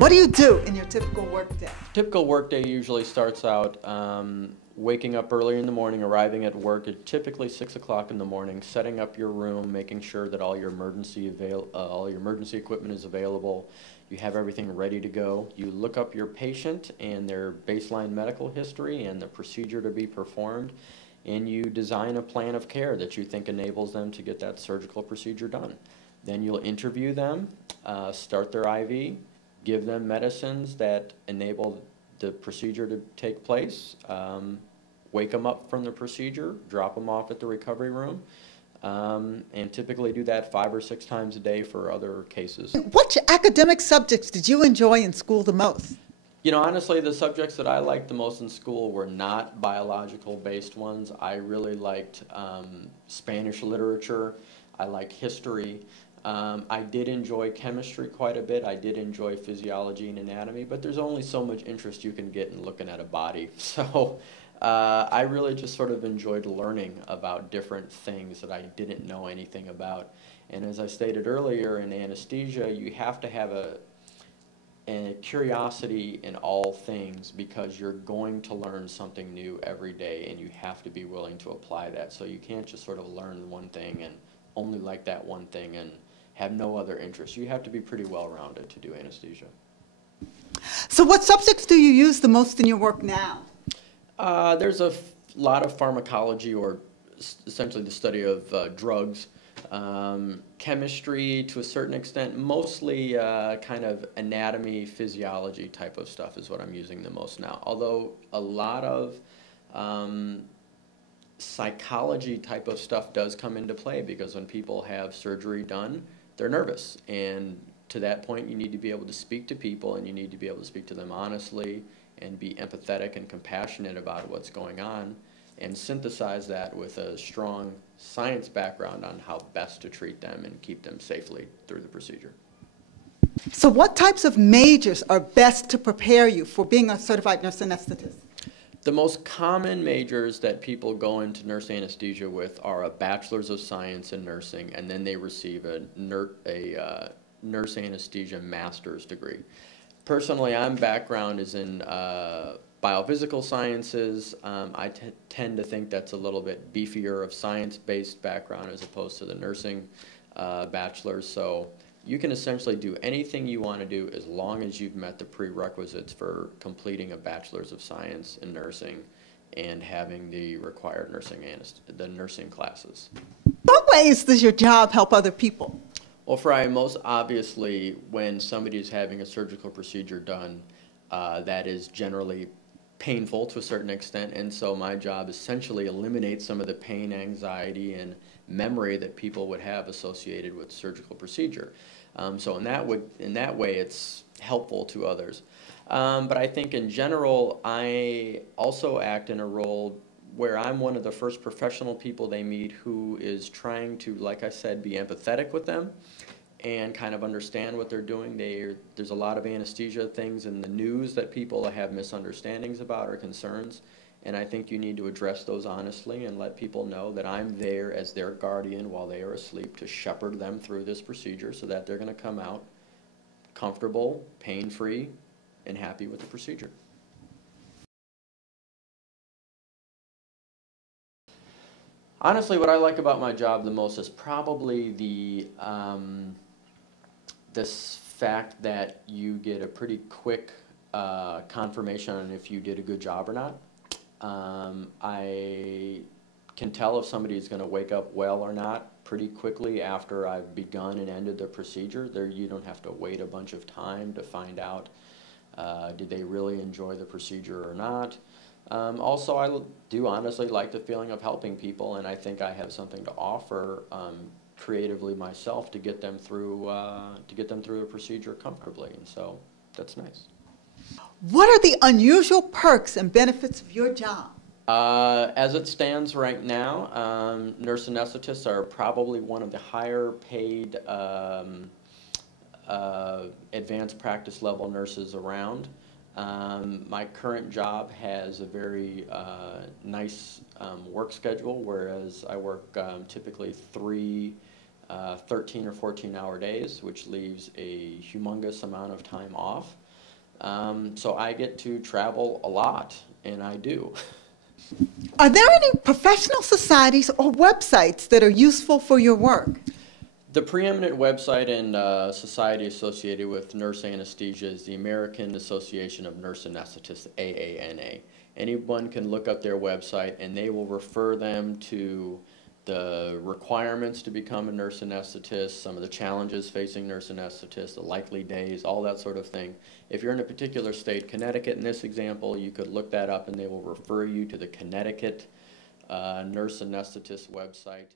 What do you do in your typical workday? Typical workday usually starts out waking up early in the morning, arriving at work at typically 6 o'clock in the morning, setting up your room, making sure that all your emergency equipment is available. You have everything ready to go. You look up your patient and their baseline medical history and the procedure to be performed, and you design a plan of care that you think enables them to get that surgical procedure done. Then you'll interview them, start their IV, give them medicines that enable the procedure to take place, wake them up from the procedure, drop them off at the recovery room, and typically do that 5 or 6 times a day for other cases. What academic subjects did you enjoy in school the most? You know, honestly, the subjects that I liked the most in school were not biological-based ones. I really liked Spanish literature. I liked history. I did enjoy chemistry quite a bit. I did enjoy physiology and anatomy, but there's only so much interest you can get in looking at a body. So I really just sort of enjoyed learning about different things that I didn't know anything about. And as I stated earlier, in anesthesia, you have to have a curiosity in all things, because you're going to learn something new every day, and you have to be willing to apply that. So you can't just sort of learn one thing and only like that one thing and have no other interest. You have to be pretty well-rounded to do anesthesia. So what subjects do you use the most in your work now? There's a lot of pharmacology, or essentially the study of drugs, chemistry to a certain extent, mostly kind of anatomy, physiology type of stuff is what I'm using the most now. Although a lot of psychology type of stuff does come into play, because when people have surgery done, they're nervous. And to that point, you need to be able to speak to people, and you need to be able to speak to them honestly and be empathetic and compassionate about what's going on, and synthesize that with a strong science background on how best to treat them and keep them safely through the procedure. So what types of majors are best to prepare you for being a certified nurse anesthetist? The most common majors that people go into nurse anesthesia with are a Bachelor's of Science in Nursing, and then they receive a nurse anesthesia master's degree. Personally, my background is in biophysical sciences. I tend to think that's a little bit beefier of science-based background as opposed to the nursing bachelor's. So you can essentially do anything you want to do as long as you've met the prerequisites for completing a Bachelor's of Science in Nursing and having the required nursing classes. What ways does your job help other people? Well, Fry, most obviously, when somebody is having a surgical procedure done, that is generally painful to a certain extent, and so my job essentially eliminates some of the pain, anxiety, and memory that people would have associated with surgical procedure. So in that way, it's helpful to others. But I think in general, I also act in a role where I'm one of the first professional people they meet who is trying to, like I said, be empathetic with them and kind of understand what they're doing. There's a lot of anesthesia things in the news that people have misunderstandings about or concerns, and I think you need to address those honestly and let people know that I'm there as their guardian while they are asleep to shepherd them through this procedure so that they're going to come out comfortable, pain-free, and happy with the procedure. Honestly, what I like about my job the most is probably this fact that you get a pretty quick confirmation on if you did a good job or not. I can tell if somebody is going to wake up well or not pretty quickly after I've begun and ended the procedure. You don't have to wait a bunch of time to find out did they really enjoy the procedure or not. Also, I do honestly like the feeling of helping people, and I think I have something to offer creatively myself to get them through a procedure comfortably, and so that's nice. What are the unusual perks and benefits of your job? As it stands right now, nurse anesthetists are probably one of the higher paid advanced practice level nurses around. My current job has a very nice work schedule, whereas I work typically 3 13 or 14-hour days, which leaves a humongous amount of time off. So I get to travel a lot, and I do. Are there any professional societies or websites that are useful for your work? The preeminent website and society associated with nurse anesthesia is the American Association of Nurse Anesthetists, AANA. Anyone can look up their website and they will refer them to the requirements to become a nurse anesthetist, some of the challenges facing nurse anesthetists, the likely days, all that sort of thing. If you're in a particular state, Connecticut in this example, you could look that up and they will refer you to the Connecticut nurse anesthetist website.